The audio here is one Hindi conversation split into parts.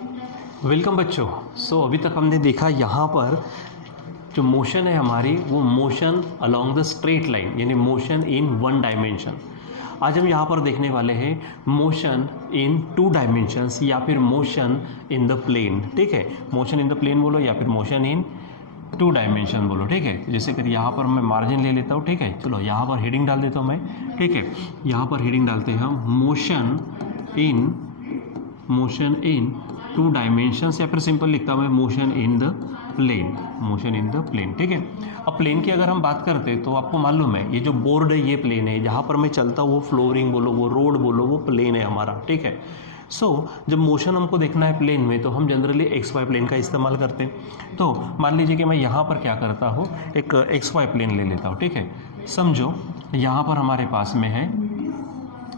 वेलकम बच्चों। अभी तक हमने देखा यहाँ पर जो मोशन है हमारी, वो motion along the straight line, यानी मोशन इन वन डायमेंशन। आज हम यहाँ पर देखने वाले हैं मोशन इन टू डायमेंशंस या फिर मोशन इन द प्लेन। ठीक है, मोशन इन द प्लेन बोलो या फिर मोशन इन टू डायमेंशन बोलो। ठीक है, जैसे कि यहाँ पर मैं मार्जिन ले लेता हूँ। ठीक है, चलो यहाँ पर हेडिंग डाल देता हूँ मैं। ठीक है, यहाँ पर हेडिंग डालते हैं हम मोशन इन टू डायमेंशंस, या फिर सिंपल लिखता हूँ मैं मोशन इन द प्लेन। ठीक है, अब प्लेन की अगर हम बात करते हैं तो आपको मालूम है ये जो बोर्ड है ये प्लेन है, जहाँ पर मैं चलता हूँ वो फ्लोरिंग बोलो, वो रोड बोलो, वो प्लेन है हमारा। ठीक है, जब मोशन हमको देखना है प्लेन में तो हम जनरली एक्स वाई प्लेन का इस्तेमाल करते हैं। तो मान लीजिए कि मैं यहाँ पर क्या करता हूँ, एक एक्स वाई प्लेन ले लेता हूँ। ठीक है, समझो यहाँ पर हमारे पास में है।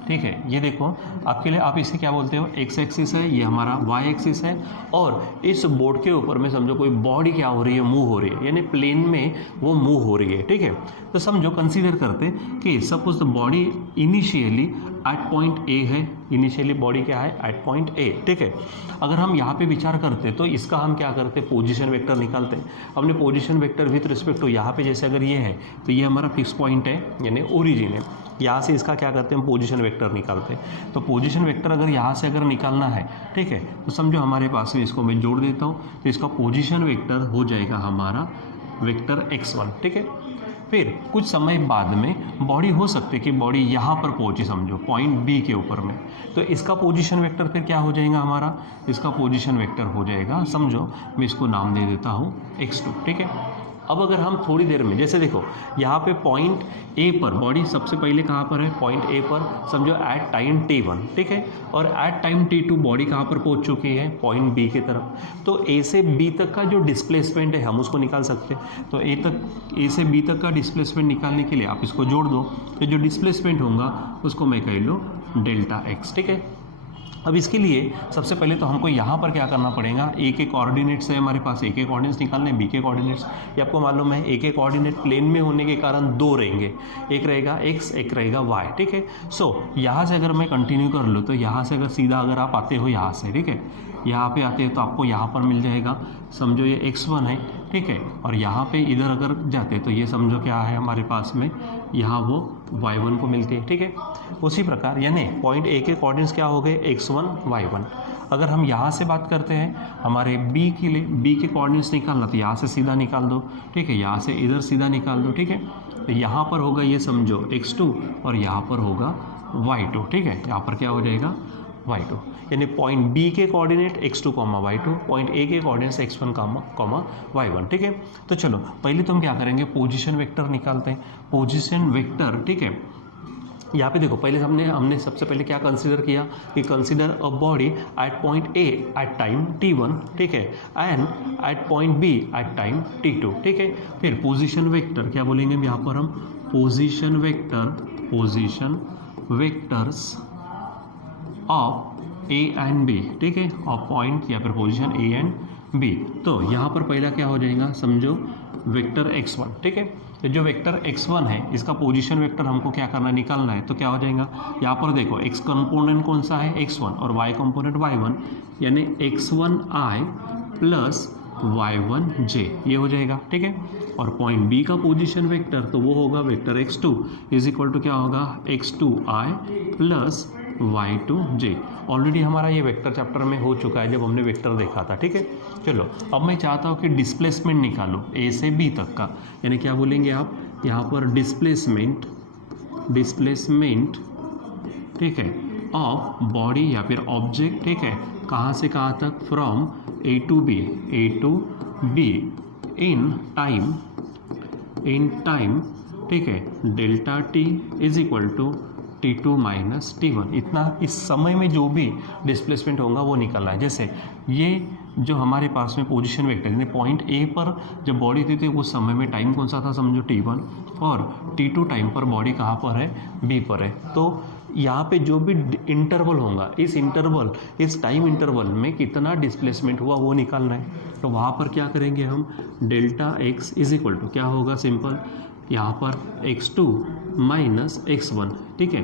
ठीक है, ये देखो आपके लिए, आप इसे क्या बोलते हो, एक्स एक्सिस है, ये हमारा वाई एक्सिस है, और इस बोर्ड के ऊपर में समझो कोई बॉडी क्या हो रही है, मूव हो रही है, यानी प्लेन में वो मूव हो रही है। ठीक है, तो समझो कंसीडर करते कि suppose the body initially at point A है। इनिशियली बॉडी क्या है, एट पॉइंट ए। ठीक है, अगर हम यहाँ पे विचार करते तो इसका हम क्या करते, पोजीशन वेक्टर निकालते हैं। अपने position vector with respect to यहाँ पे, जैसे अगर ये है तो ये हमारा फिक्स पॉइंट है, यानी ओरिजिन है। यहाँ से इसका क्या करते हैं, हम पोजीशन वेक्टर निकालते हैं। तो पोजीशन वेक्टर अगर यहाँ से अगर निकालना है, ठीक है, तो समझो हमारे पास में, इसको मैं जोड़ देता हूँ, तो इसका पोजीशन वेक्टर हो जाएगा हमारा वेक्टर x1। ठीक है, फिर कुछ समय बाद में बॉडी हो सकती है कि बॉडी यहाँ पर पहुँचे, समझो पॉइंट बी के ऊपर में, तो इसका पोजीशन वेक्टर फिर क्या हो जाएगा हमारा, इसका पोजीशन वेक्टर हो जाएगा, समझो मैं इसको नाम दे देता हूँ x2। ठीक है, अब अगर हम थोड़ी देर में, जैसे देखो यहाँ पे पॉइंट ए पर बॉडी सबसे पहले कहाँ पर है, पॉइंट ए पर, समझो एट टाइम t1। ठीक है, और एट टाइम t2 बॉडी कहाँ पर पहुँच चुकी है, पॉइंट बी की तरफ। तो ए से बी तक का जो डिस्प्लेसमेंट है हम उसको निकाल सकते हैं। तो ए से बी तक का डिस्प्लेसमेंट निकालने के लिए आप इसको जोड़ दो, तो जो डिस्प्लेसमेंट होगा उसको मैं कह लो डेल्टा एक्स। ठीक है, अब इसके लिए सबसे पहले तो हमको यहाँ पर क्या करना पड़ेगा, ए के कोऑर्डिनेट्स है हमारे पास, ए के कोऑर्डिनेट्स निकालने, बी के कोऑर्डिनेट्स। ये आपको मालूम है, ए के कोऑर्डिनेट प्लेन में होने के कारण दो रहेंगे, एक रहेगा एक्स, एक रहेगा वाई। ठीक है, यहाँ से अगर मैं कंटिन्यू कर लूँ तो यहाँ से अगर सीधा अगर आप आते हो यहाँ से, ठीक है, यहाँ पे आते हैं तो आपको यहाँ पर मिल जाएगा, समझो ये x1 है। ठीक है, और यहाँ पे इधर अगर जाते तो ये समझो क्या है हमारे पास में, यहाँ वो y1 को मिलती है। ठीक है, उसी प्रकार यानी पॉइंट ए के कोऑर्डिनेट्स क्या हो गए, x1 y1। अगर हम यहाँ से बात करते हैं हमारे b के लिए, b के कोऑर्डिनेट्स निकालना, तो यहाँ से सीधा निकाल दो। ठीक है, यहाँ से इधर सीधा निकाल दो। ठीक है, तो यहाँ पर होगा ये समझो x2 और यहाँ पर होगा y2। ठीक है, यहाँ पर क्या हो जाएगा, y2, यानी पॉइंट बी के coordinate x2, y2, point A के कोऑर्डिनेट्स x1, y1। ठीक है, तो चलो पहले तो हम क्या करेंगे, पोजीशन वेक्टर निकालते हैं। पोजीशन वेक्टर, ठीक है, यहाँ पे देखो पहले हमने सबसे पहले क्या कंसीडर किया कि consider a body at point A at time t1। ठीक है, and at point B at time t2। ठीक है, फिर पोजीशन वेक्टर क्या बोलेंगे यहाँ पर हम, position vectors of A and B. ठीक है, ऑफ पॉइंट या फिर पोजीशन ए एंड बी। तो यहाँ पर पहला क्या हो जाएगा, समझो वेक्टर x1। ठीक है, तो जो वेक्टर x1 है इसका पोजीशन वेक्टर हमको क्या करना, निकालना है। तो क्या हो जाएगा, यहाँ पर देखो x कंपोनेंट कौन सा है, x1, और y कंपोनेंट y1, यानी x1i प्लस y1j, ये हो जाएगा। ठीक है, और पॉइंट बी का पोजीशन वेक्टर तो वो होगा vector x2 is equal to क्या होगा, x2i प्लस y2j। ऑलरेडी हमारा ये वेक्टर चैप्टर में हो चुका है जब हमने वेक्टर देखा था। ठीक है, चलो अब मैं चाहता हूँ कि डिस्प्लेसमेंट निकालो ए से बी तक का, यानी क्या बोलेंगे आप यहाँ पर, डिस्प्लेसमेंट, ठीक है, ऑफ बॉडी या फिर ऑब्जेक्ट। ठीक है, कहाँ से कहाँ तक, from A to B in time. ठीक है, delta T is equal to t2 minus t1। इतना इस समय में जो भी डिस्प्लेसमेंट होगा वो निकलना है। जैसे ये जो हमारे पास में पोजीशन वेक्टर, यानी पॉइंट ए पर जब बॉडी थी तो उस समय में टाइम कौन सा था, समझो t1, और t2 टाइम पर बॉडी कहाँ पर है, b पर है। तो यहाँ पे जो भी इंटरवल होगा, इस टाइम इंटरवल में कितना डिस्प्लेसमेंट हुआ वो निकालना है। तो वहाँ पर क्या करेंगे हम, delta x is equal to क्या होगा, सिंपल यहाँ पर x2 माइनस x1। ठीक है,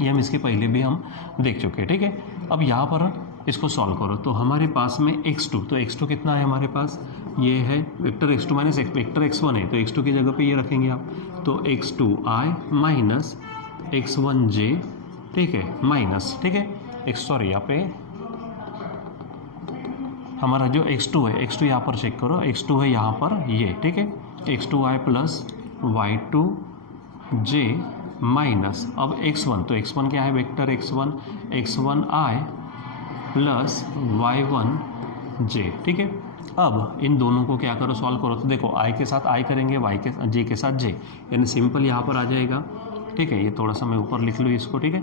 ये हम इसके पहले भी हम देख चुके हैं। ठीक है, अब यहाँ पर इसको सॉल्व करो तो हमारे पास में x2, तो x2 कितना है हमारे पास, ये है vector x2 minus vector x1 है, तो x2 की जगह पे ये रखेंगे आप, तो x2i माइनस x1j, ठीक है, माइनस, ठीक है, सॉरी यहाँ पे हमारा जो x2 है, x2 यहाँ पर चेक करो, x2 है यहाँ पर ये, ठीक है, x2i प्लस y2j माइनस अब x1, तो x1 क्या है vector x1, x1i plus y1j, ठीक है। अब इन दोनों को क्या करो, सॉल्व करो, तो देखो i के साथ i करेंगे, j के साथ j, यानी सिंपल यहाँ पर आ जाएगा, ठीक है। ये थोड़ा सा मैं ऊपर लिख लूँ इसको, ठीक है।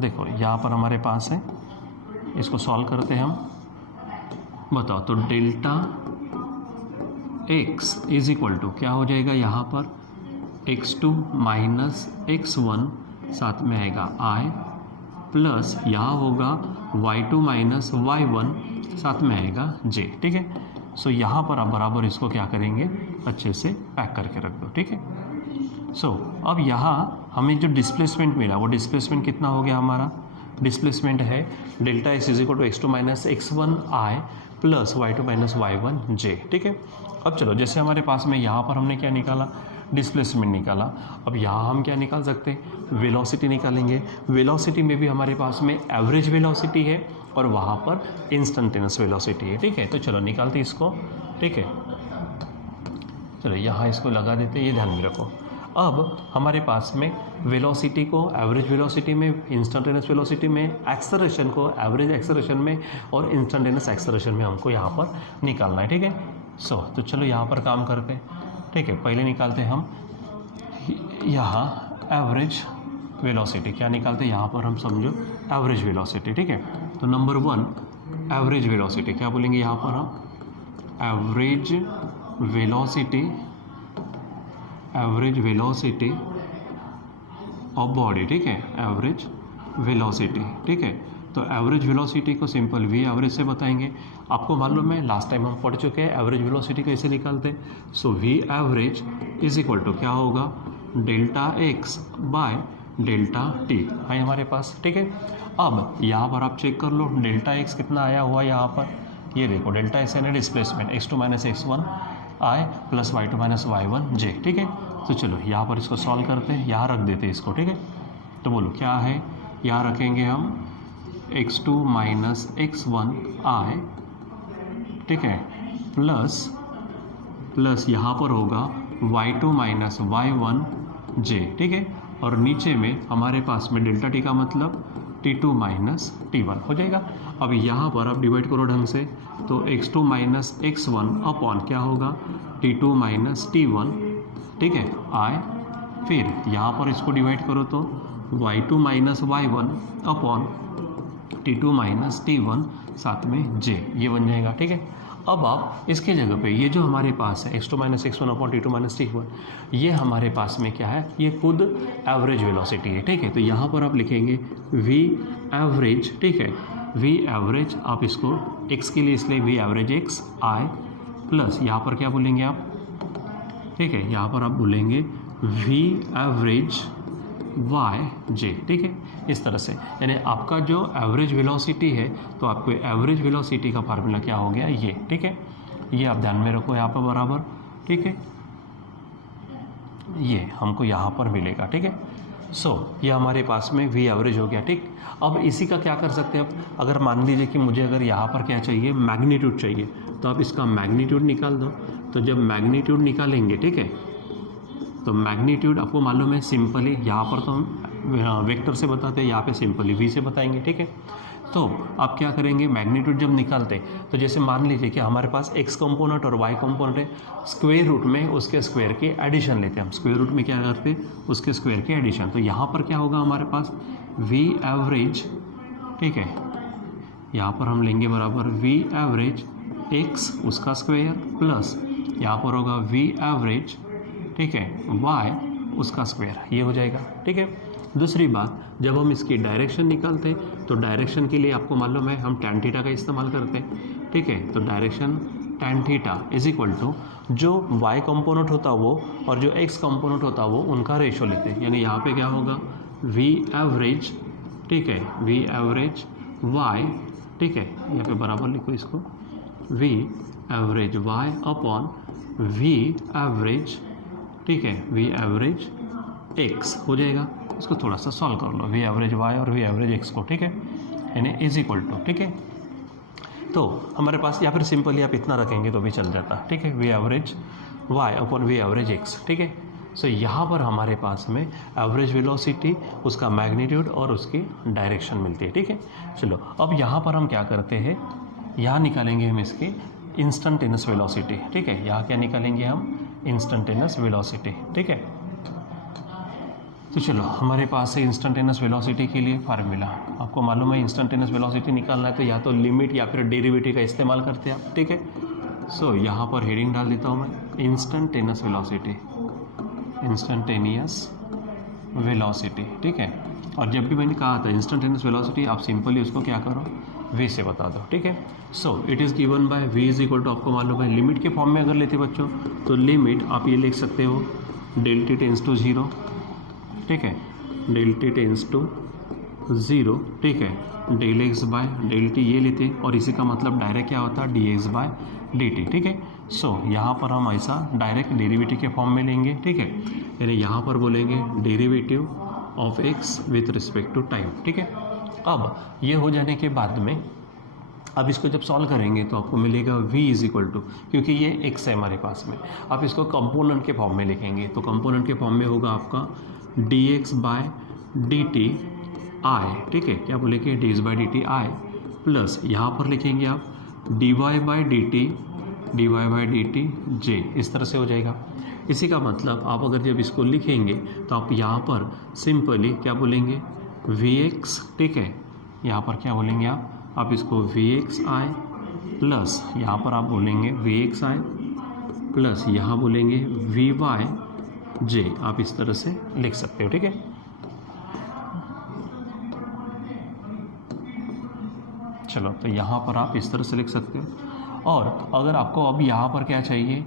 देखो यहाँ पर हमारे पास है, इसको सॉल्व करते हैं हम, बताओ, तो delta x is equal to क्या हो जाएगा यहाँ पर, x2 माइनस x1 साथ में आएगा i प्लस यहाँ होगा y2 माइनस y1 साथ में आएगा j, ठीक है। सो यहाँ पर आप बराबर इसको क्या करेंगे, अच्छे से पैक करके रख दो, ठीक है। सो अब यहाँ हमें जो डिस्प्लेसमेंट मिला वो डिस्प्लेसमेंट कितना हो गया हमारा, डिस्प्लेसमेंट है delta x is equal to x2 minus x1i plus y2 minus y1j, ठीक है। अब चलो, जैसे हमारे पास में यहाँ पर हमने क्या निकाला, डिस्प्लेसमेंट निकाला, अब यहाँ हम क्या निकाल सकते हैं, वेलोसिटी निकालेंगे। वेलोसिटी में भी हमारे पास में एवरेज वेलोसिटी है और वहाँ पर इंस्टेंटेनियस वेलोसिटी है, ठीक है। तो चलो निकालते इसको, ठीक है। चलो यहाँ इसको लगा देते, ये ध्यान में रखो। अब हमारे पास में वेलोसिटी को एवरेज वेलोसिटी में, इंस्टेंटेनियस वेलोसिटी में, एक्सेलरेशन को एवरेज एक्सेलरेशन में और इंस्टेंटेनियस एक्सेलरेशन में हमको यहाँ पर निकालना है, ठीक है। तो चलो यहाँ पर काम करते हैं, ठीक है। पहले निकालते हैं हम यहाँ एवरेज वेलोसिटी, क्या निकालते हैं यहाँ पर हम, समझो एवरेज वेलोसिटी, ठीक है। तो नंबर 1 एवरेज वेलोसिटी, क्या बोलेंगे यहाँ पर हम, एवरेज वेलोसिटी ऑफ बॉडी, ठीक है, एवरेज वेलोसिटी, ठीक है। तो एवरेज वेलोसिटी को सिंपल v एवरेज से बताएंगे। आपको मालूम है लास्ट टाइम हम पढ़ चुके हैं एवरेज वेलोसिटी कैसे निकालते हैं। So v average is equal to क्या होगा, delta x by delta t है हमारे पास, ठीक है। अब यहाँ पर आप चेक कर लो डेल्टा x कितना आया हुआ यहाँ पर, ये देखो डेल्टा x यानी displacement x2 minus x1i plus y2 minus y1j, ठीक है। तो चलो यहाँ पर इसको सॉल्व करते हैं, यहाँ रख देते हैं इसको, ठीक है। तो बोलो क्या है, यहाँ रखेंगे हम x2 माइनस x1i, ठीक है, प्लस यहाँ पर होगा y2 माइनस y1j, ठीक है। और नीचे में हमारे पास में डेल्टा टी का मतलब t2 माइनस t1 हो जाएगा। अब यहाँ पर आप डिवाइड करो ढंग से, तो x2 माइनस x1 अपॉन क्या होगा, t2 माइनस t1, ठीक है, i, फिर यहाँ पर इसको डिवाइड करो तो y2 minus y1 upon t2 minus t1 साथ में j, ये बन जाएगा, ठीक है। अब आप इसके जगह पे ये जो हमारे पास है x2 minus x1 upon t2 minus t1, ये हमारे पास में क्या है, ये खुद एवरेज वेलोसिटी है, ठीक है। तो यहाँ पर आप लिखेंगे v एवरेज, ठीक है, v एवरेज, आप इसको x के लिए इसलिए v average x i plus यहाँ पर क्या बोलेंगे आप, ठीक है, यहाँ पर आप बोलेंगे v एवरेज y j, ठीक है, इस तरह से। यानी आपका जो एवरेज वेलोसिटी है, तो आपको एवरेज वेलोसिटी का फार्मूला क्या हो गया ये, ठीक है। ये आप ध्यान में रखो यहाँ पर बराबर, ठीक है, ये हमको यहाँ पर मिलेगा, ठीक है। ये हमारे पास में v एवरेज हो गया, ठीक। अब इसी का क्या कर सकते हैं, अब अगर मान लीजिए कि मुझे अगर यहाँ पर क्या चाहिए, मैग्नीट्यूड चाहिए, तो आप इसका मैग्नीट्यूड निकाल दो। तो जब मैग्नीट्यूड निकालेंगे, ठीक है, तो मैग्नीट्यूड आपको मालूम है सिंपली, यहाँ पर तो हम वेक्टर से बताते हैं, यहाँ पे सिंपली v से बताएंगे, ठीक है। तो आप क्या करेंगे, मैग्नीट्यूड जब निकालते तो जैसे मान लीजिए कि हमारे पास x कंपोनेंट और y कंपोनेंट है, स्क्वायर रूट में उसके स्क्वायर की एडिशन लेते हैं हम, स्क्वायर रूट में क्या करते हैं, उसके स्क्वायर की एडिशन। तो यहाँ पर क्या होगा हमारे पास v एवरेज, ठीक है, यहाँ पर हम लेंगे बराबर v एवरेज x उसका स्क्वायर प्लस यहाँ पर होगा v एवरेज, ठीक है, y उसका स्क्वायर, ये हो जाएगा, ठीक है। दूसरी बात, जब हम इसकी डायरेक्शन निकालते हैं तो डायरेक्शन के लिए आपको मालूम है हम tan थीटा का इस्तेमाल करते हैं, ठीक है। तो direction tan theta is equal to जो y कंपोनेंट होता वो और जो x कंपोनेंट होता वो उनका रेशो लेते हैं, यानी यहाँ पे क्या होगा v एवरेज, ठीक है, वी एवरेज वाई, ठीक है, यहाँ पे बराबर लिखो इसको, V average Y upon V average, ठीक है, वी एवरेज एक्स हो जाएगा। इसको थोड़ा सा सॉल्व कर लो, वी एवरेज वाई और वी एवरेज एक्स को, ठीक है, यानी इज इक्वल टू, ठीक है, तो हमारे पास या फिर सिंपली आप इतना रखेंगे तो भी चल जाता, ठीक है, V average Y upon V average X, ठीक है। सो यहाँ पर हमारे पास में एवरेज वेलोसिटी, उसका मैग्नीट्यूड और उसकी डायरेक्शन मिलती है, ठीक है। चलो अब यहाँ पर हम क्या करते हैं, यहाँ निकालेंगे हम इसकी इंस्टेंटेनियस वेलोसिटी, ठीक है, यहाँ क्या निकालेंगे हम, इंस्टेंटेनियस वेलोसिटी, ठीक है। तो चलो हमारे पास है इंस्टेंटेनियस वेलोसिटी के लिए फार्मूला, आपको मालूम है इंस्टेंटेनियस वेलोसिटी निकालना है तो या तो लिमिट या फिर डेरिवेटिव का इस्तेमाल करते हैं आप, ठीक है। सो यहाँ पर हेडिंग डाल देता हूँ मैं, इंस्टेंटेनियस वेलोसिटी, इंस्टेंटेनियस वेलोसिटी, ठीक है। और जब भी मैंने कहा था इंस्टेंटेनियस वेलोसिटी, आप सिंपली उसको क्या करो, वी से बता दो, ठीक है। So it is given by V is equal to, आपको मालूम है लिमिट के फॉर्म में अगर लेते बच्चों तो लिमिट आप ये लिख सकते हो, डेल टी टेंस टू 0, ठीक है, डेल टी टेंस टू 0, ठीक है, del X by del T ये लेते हैं और इसी का मतलब डायरेक्ट क्या होता है, D X by D T, ठीक है। सो यहाँ पर हम ऐसा डायरेक्ट डेरिवेटिव के फॉर्म में लेंगे, ठीक है, यानी यहाँ पर बोलेंगे derivative of X with respect to time, ठीक है। अब ये हो जाने के बाद में अब इसको जब सॉल्व करेंगे तो आपको मिलेगा v इज इक्वल टू, क्योंकि ये x है हमारे पास में, आप इसको कंपोनेंट के फॉर्म में लिखेंगे तो कंपोनेंट के फॉर्म में होगा आपका dx बाय dt i, ठीक है, क्या बोलेंगे dx by dt i plus यहाँ पर लिखेंगे आप dy बाय dt j, इस तरह से हो जाएगा। इसी का मतलब आप अगर जब इसको लिखेंगे तो आप यहाँ पर सिंपली क्या बोलेंगे vx, ठीक है, यहाँ पर क्या बोलेंगे आप इसको vxi प्लस यहाँ पर आप बोलेंगे vxi प्लस यहाँ बोलेंगे vyj, आप इस तरह से लिख सकते हो, ठीक है। चलो तो यहाँ पर आप इस तरह से लिख सकते हो। और अगर आपको अब यहाँ पर क्या चाहिए,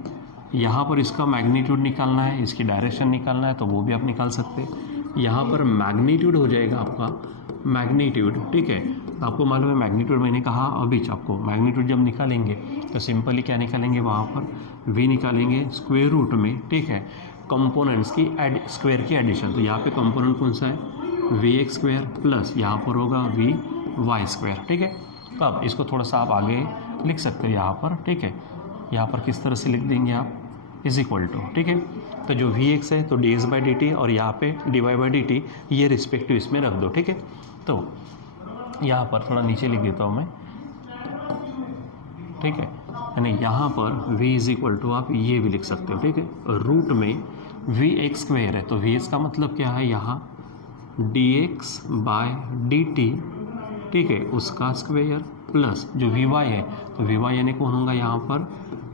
यहाँ पर इसका मैग्नीट्यूड निकालना है, इसकी डायरेक्शन निकालना है तो वो भी आप निकाल सकते हैं। यहाँ पर मैग्नीट्यूड हो जाएगा आपका मैग्नीट्यूड, ठीक है, तो आपको मालूम है मैग्नीट्यूड मैंने कहा अभी आपको, मैग्नीट्यूड जब निकालेंगे तो सिंपली क्या निकालेंगे, वहाँ पर v निकालेंगे स्क्वायर रूट में, ठीक है, कंपोनेंट्स की स्क्वायर की एडिशन, तो यहाँ पे कंपोनेंट कौन सा है वी एक्स स्क्वायर प्लस यहाँ पर होगा वी वाई स्क्वायर, ठीक है। अब इसको थोड़ा सा आप आगे लिख सकते हो यहाँ पर, ठीक है, यहाँ पर किस तरह से लिख देंगे आप, इज इक्वल टू, ठीक है, तो जो वी एक्स है तो D x by D T और यहाँ पे D Y by D T, ये रिस्पेक्टिव इसमें रख दो, ठीक है। तो यहाँ पर थोड़ा नीचे लिख देता हूँ मैं, ठीक है, यानी यहाँ पर v इज इक्वल टू आप ये भी लिख सकते हो, ठीक है, रूट में वी एक्स स्क्वायर है तो वी एक्स का मतलब क्या है यहाँ D X by D T, ठीक है, उसका स्क्वायर प्लस जो वी वाई है तो वी वाई यानी कौन होगा यहाँ पर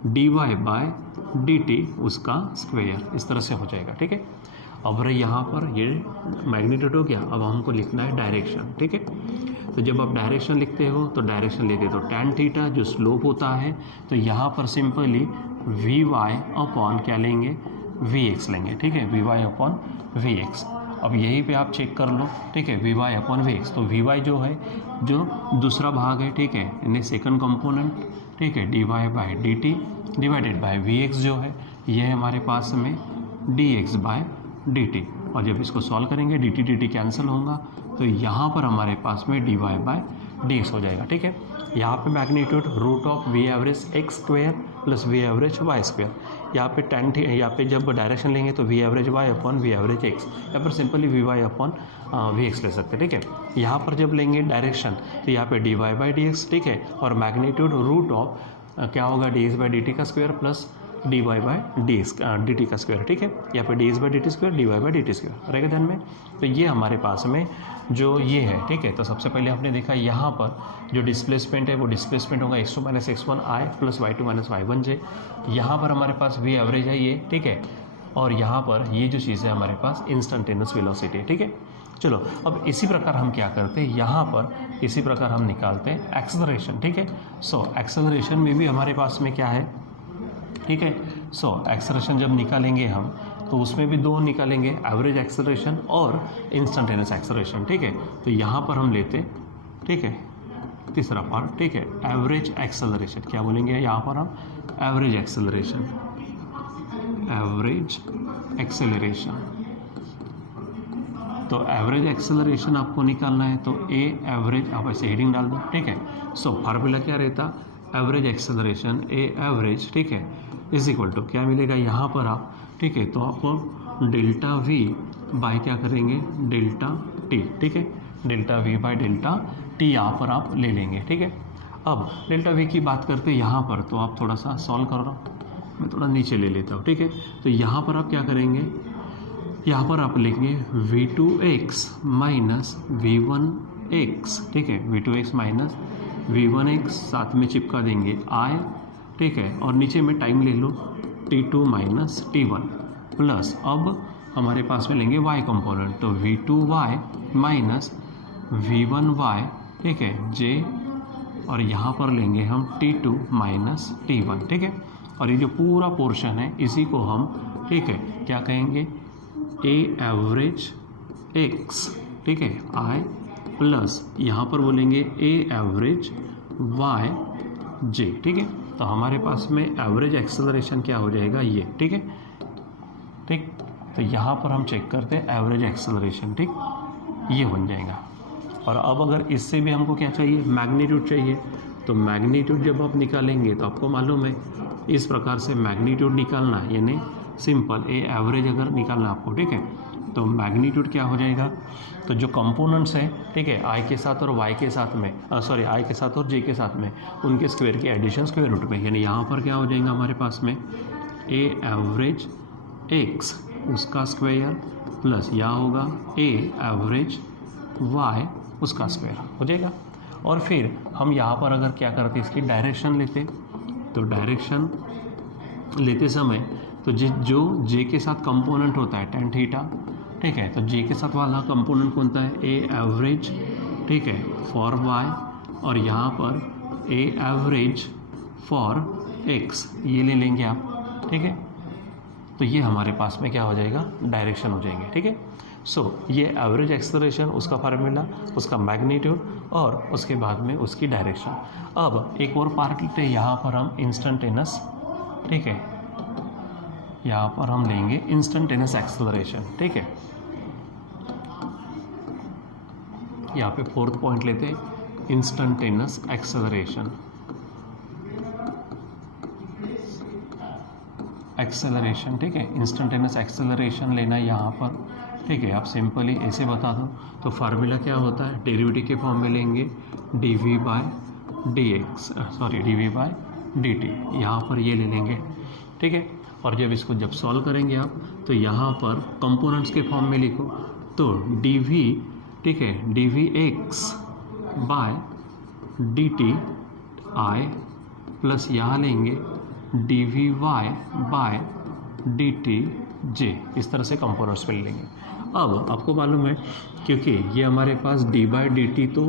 D Y by D T उसका स्क्वायर, इस तरह से हो जाएगा, ठीक है। अब रही यहाँ पर ये मैग्नीट्यूड हो गया, अब हमको लिखना है डायरेक्शन, ठीक है। तो जब आप डायरेक्शन लिखते हो तो डायरेक्शन लेते हो तो टैन थीटा जो स्लोप होता है तो यहाँ पर सिंपली वी वाई अपॉन क्या लेंगे वी एक्स लेंगे, ठीक है, V Y upon V X. अब यहीं पे आप चेक कर लो, ठीक है, V Y upon V X, तो वी वाई जो है जो दूसरा भाग है, ठीक है, यानी सेकंड कंपोनेंट, ठीक है, D Y by D T divided by V X जो है ये है हमारे पास में D X by D T, और जब इसको सॉल्व करेंगे डी टी कैंसिल होगा तो यहाँ पर हमारे पास में D Y by D X हो जाएगा, ठीक है। यहाँ पे magnitude root of V average X square plus V average Y square, यहाँ पे टेन यहाँ पे जब डायरेक्शन लेंगे तो V average Y upon V average X, यहाँ पर simply V Y upon V X ले सकते हैं, ठीक है। यहाँ पर जब लेंगे डायरेक्शन तो यहाँ पे D Y by d x, ठीक है, और मैग्नीट्यूड रूट ऑफ क्या होगा d x by D t का square plus d Y by d x d t का स्क्वायर, ठीक है, यहाँ पे d x by D t square d Y by D t square रहेगा ध्यान में। तो ये हमारे पास में जो ये है, ठीक है, तो सबसे पहले हमने देखा यहाँ पर जो डिस्प्लेसमेंट है वो डिस्प्लेसमेंट होगा x2 minus x1 i plus y2 minus y1 j। यहाँ पर हमारे पास वी एवरेज है ये, ठीक है, और यहाँ पर ये जो चीज़ है हमारे पास इंस्टेंटेनियस वेलोसिटी है, ठीक है। चलो अब इसी प्रकार हम क्या करते हैं, यहाँ पर इसी प्रकार हम निकालते हैं एक्सेलरेशन, ठीक है। सो एक्सेलरेशन में भी हमारे पास में क्या है, ठीक है, सो एक्सेलरेशन जब निकालेंगे हम तो उसमें भी दो निकालेंगे, एवरेज एक्सेलरेशन और इंस्टेंटेनियस एक्सेलरेशन, ठीक है। तो यहाँ पर हम लेते, ठीक है, तीसरा पार्ट, ठीक है, एवरेज एक्सेलरेशन। क्या बोलेंगे यहाँ पर हम? Average acceleration, average acceleration. तो एवरेज एक्सेलरेशन आपको निकालना है, तो ए एवरेज आप ऐसे हेडिंग डाल दो, ठीक है। सो फार्मूला क्या रहता? एवरेज एक्सेलरेशन ए एवरेज, ठीक है, इज इक्वल टू क्या मिलेगा यहाँ पर आप, ठीक है, तो आपको डेल्टा वी बाय क्या करेंगे? डेल्टा टी, ठीक है, delta we by delta T यहाँ पर आप ले लेंगे, ठीक है। अब डेल्टा वी की बात करते हैं यहाँ पर, तो आप थोड़ा सा सॉल्व कर रहा हूँ, मैं थोड़ा नीचे ले लेता हूँ, ठीक है। तो यहाँ पर आप क्या करेंगे? यहाँ पर आप लिखेंगे v2x माइनस v1x, ठीक है, v2x माइनस v1x, साथ में चिपका देंगे i, ठीक है, और नीचे में टाइम ले लो t2 माइनस t1 प्लस, अब हमारे पास में लेंगे y कंपोनेंट, तो v2y माइनस v1y, ठीक है, j, और यहाँ पर लेंगे हम t2 माइनस t1, ठीक है। और ये जो पूरा पोर्शन है इसी को हम, ठीक है, क्या कहेंगे? ए एवरेज x, ठीक है, i प्लस यहाँ पर बोलेंगे ए एवरेज y j, ठीक है। तो हमारे पास में एवरेज एक्सेलरेशन क्या हो जाएगा? ये, ठीक है, ठीक। तो यहाँ पर हम चेक करते हैं एवरेज एक्सेलरेशन, ठीक, ये बन जाएगा। और अब अगर इससे भी हमको क्या चाहिए? मैग्नीट्यूड चाहिए। तो मैग्नीट्यूड जब आप निकालेंगे तो आपको मालूम है इस प्रकार से मैग्नीट्यूड निकालना है, यानी सिंपल ए एवरेज अगर निकालना आपको, ठीक है, तो मैग्नीट्यूड क्या हो जाएगा? तो जो कंपोनेंट्स हैं, ठीक है, आई के साथ और वाई के साथ में, सॉरी आई के साथ और जे के साथ में, उनके स्क्वायर की एडिशन स्क्वायर रूट में, यानी यहाँ पर क्या हो जाएगा हमारे पास में? ए एवरेज एक्स उसका स्क्वायर प्लस यहाँ होगा ए एवरेज वाई उसका स्क्वायर हो जाएगा। और फिर हम यहाँ पर अगर क्या करते, इसकी डायरेक्शन लेते, तो डायरेक्शन लेते समय तो जो जे के साथ कंपोनेंट होता है tan थीटा, ठीक है, तो जे के साथ वाला कंपोनेंट कौन सा है? ए एवरेज, ठीक है, फॉर वाई, और यहाँ पर ए एवरेज फॉर एक्स, ये ले लेंगे आप, ठीक है। तो ये हमारे पास में क्या हो जाएगा? डायरेक्शन हो जाएंगे, ठीक है। सो ये एवरेज एक्सेलरेशन, उसका फार्मूला, उसका मैग्नीट्यूड और उसके बाद में उसकी डायरेक्शन। अब एक और पार्ट लेते हैं, यहाँ पर हम इंस्टेंटेनियस, ठीक है, यहाँ पर हम लेंगे इंस्टेंटेनियस एक्सेलरेशन, ठीक है। यहाँ पे फोर्थ पॉइंट लेते हैं, इंस्टेंटेनियस एक्सेलरेशन, एक्सेलरेशन, ठीक है, इंस्टेंटेनियस एक्सेलरेशन लेना है यहाँ पर, ठीक है। आप सिंपली ऐसे बता दो, तो फार्मूला क्या होता है? डेरिवेटिव के फॉर्म में लेंगे dv by dx, sorry dv by dt, यहाँ पर ये ले लेंगे, ठीक है। और जब इसको जब सॉल्व करेंगे आप, तो यहाँ पर कंपोनेंट्स के फॉर्म में लिखो, तो dv, ठीक है, dvx by dt i plus यहाँ लेंगे dvy बाय dt j, इस तरह से कंपोनेंट्स पे लेंगे। अब आपको मालूम है, क्योंकि ये हमारे पास d बाय dt तो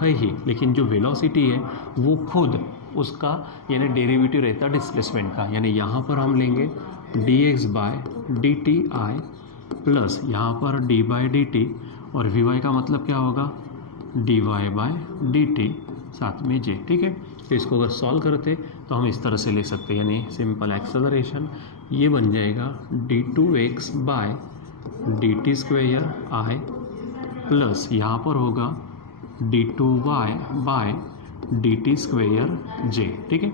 है ही, लेकिन जो वेलोसिटी है वो खुद उसका यानी डेरिवेटिव रहता है डिस्प्लेसमेंट का, यानी यहाँ पर हम लेंगे dx by dt i plus यहाँ पर d बाय dt, और vy का मतलब क्या होगा? dy बाय dt साथ में j, ठीक है। तो इसको अगर सॉल्व करते तो हम इस तरह से ले सकते हैं, यानी सिंपल एक्सेलरेशन ये बन जाएगा d2x by dt square i plus यहाँ पर होगा d2y bye dt square j, ठीक है।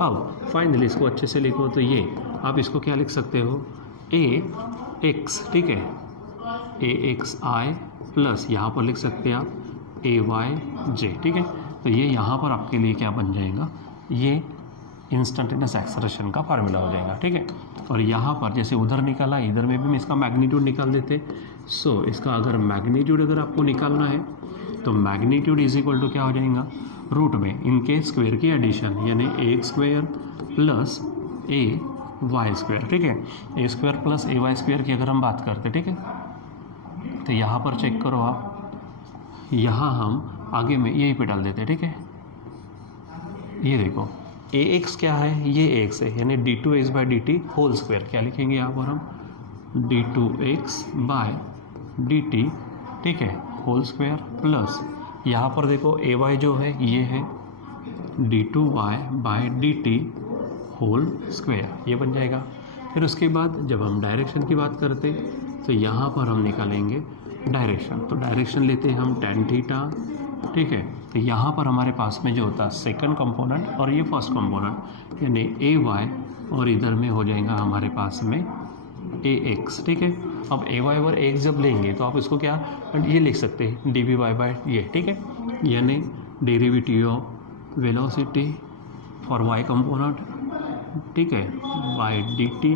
अब फाइनली इसको अच्छे से लिखो, तो ये आप इसको क्या लिख सकते हो? ax, ठीक है, axi प्लस यहाँ पर लिख सकते हैं आप ayj, ठीक है। तो ये यहाँ पर आपके लिए क्या बन जाएगा? ये इंस्टेंटेनियस एक्सेलरेशन का फार्मूला हो जाएगा, ठीक है। और यहाँ पर जैसे उधर निकाला, इधर में भी हम इसका मैग्नीट्यूड निकाल देते। सो इसका अगर मैग्नीट्यूड अगर आपको निकालना है, तो मैग्नीट्यूड इज इक्वल टू क्या हो जाएगा? रूट में इनके स्क्वायर की एडिशन, यानी ए स्क्वायर प्लस ए वाई स्क्वायर, ठीक है। ए स्क्वायर प्लस ए वाई स्क्वायर की अगर हम बात करते, ठीक है, तो यहाँ पर चेक करो आप, यहाँ हम आगे में यही पे डाल देते, ठीक है। ये देखो ए एक्स क्या है? ये एक्स है, यानी d2x by dt whole square, क्या लिखेंगे यहाँ पर हम? d2x बाय dt, ठीक है, होल स्क्वायर प्लस यहाँ पर देखो ए वाई जो है ये है d2y bye dt whole square, ये बन जाएगा। फिर उसके बाद जब हम डायरेक्शन की बात करते तो यहाँ पर हम निकालेंगे डायरेक्शन, तो डायरेक्शन लेते हैं हम tan थीटा, ठीक है। तो यहाँ पर हमारे पास में जो होता है सेकंड कंपोनेंट और ये फर्स्ट कंपोनेंट यानी ए वाई, और इधर में हो जाएगा हमारे पास में ए एक्स, ठीक है। अब ए वाई और एक्स जब लेंगे तो आप इसको क्या ये लिख सकते हैं डी वी वाई बाय ये, ठीक है, यानी derivative of velocity for Y component, ठीक है, बाय डी टी,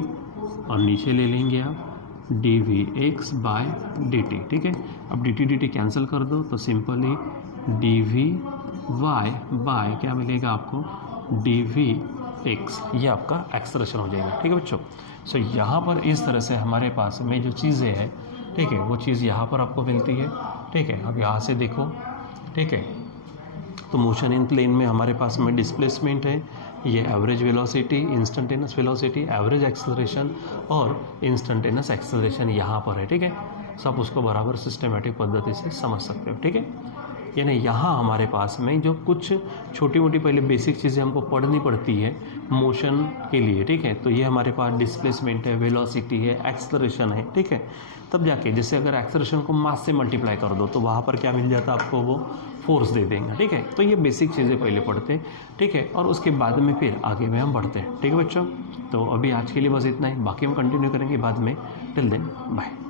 और नीचे ले लेंगे आप D V X by D T, ठीक है। अब डी टी कैंसिल कर दो तो simply D V Y by क्या मिलेगा आपको डी वी एक्स, ये आपका एक्सप्रेशन हो जाएगा, ठीक है बच्चों। सो यहाँ पर इस तरह से हमारे पास में जो चीज़ें हैं, ठीक है, वो चीज़ यहाँ पर आपको मिलती है, ठीक है। अब यहाँ से देखो, ठीक है, तो मोशन इन प्लेन में हमारे पास में डिस्प्लेसमेंट है, ये average velocity, instantaneous velocity, average acceleration और इंस्टेंटेनियस एक्सेलरेशन यहाँ पर है, ठीक है। सब उसको बराबर सिस्टमेटिक पद्धति से समझ सकते हो, ठीक है। यानी यहाँ हमारे पास में जो कुछ छोटी मोटी पहले बेसिक चीज़ें हमको पढ़नी पड़ती है मोशन के लिए, ठीक है। तो ये हमारे पास डिस्प्लेसमेंट है, वेलोसिटी है, एक्सेलरेशन है, ठीक है। तब जाके जैसे अगर एक्सेलरेशन को मास से मल्टीप्लाई कर दो तो वहाँ पर क्या मिल जाता है आपको, वो फोर्स दे देंगे, ठीक है। तो ये बेसिक चीज़ें पहले पढ़ते हैं, ठीक है, और उसके बाद में फिर आगे में हम बढ़ते हैं, ठीक है बच्चों। तो अभी आज के लिए बस इतना ही, बाकी हम कंटिन्यू करेंगे बाद में। Till then bye.